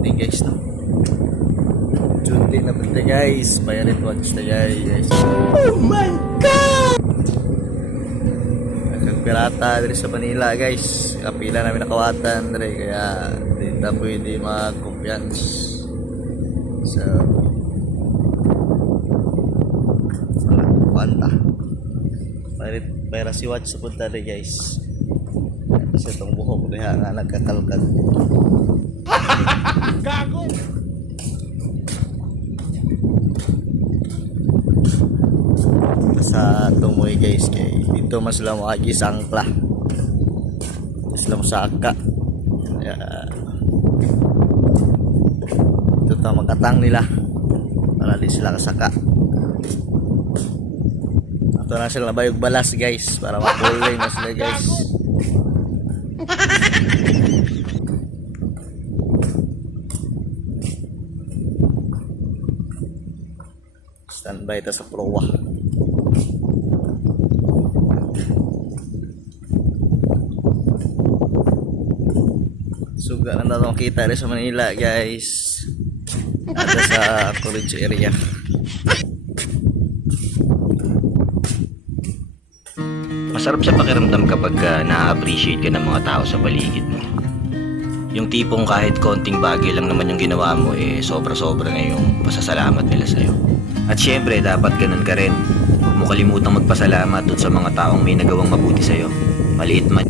Hey guys, no? June din na punta guys. Pirate watch na guys. Oh my God! Ang pirata dito sa Manila guys. Kapila namin nakawatan dito. Kaya di na pwede mag-confiance. So, panta. Piracy watch sa punta dito guys. Kasi itong buhok kaya nga nagkakalkal. Gago! Sa tumoy guys kay dito mas lang makikisangkla. Mas lang saka. Kaya ito ta makatang nila para di sila kasaka. Ito na sila bayog balas guys para makulay na sila guys. Standby ta sa proa. Suga na natin kita rin sa Manila guys. Ada sa college area. Masarap sa pakiramdam kapag na-appreciate ka ng mga tao sa paligid mo. Yung tipong kahit konting bagay lang naman yung ginawa mo, sobra-sobra na yung pasasalamat nila sa'yo. At syempre, dapat ganun ka rin. Huwag mo kalimutang magpasalamat dun sa mga taong may nagawang mabuti sa'yo. Maliit man.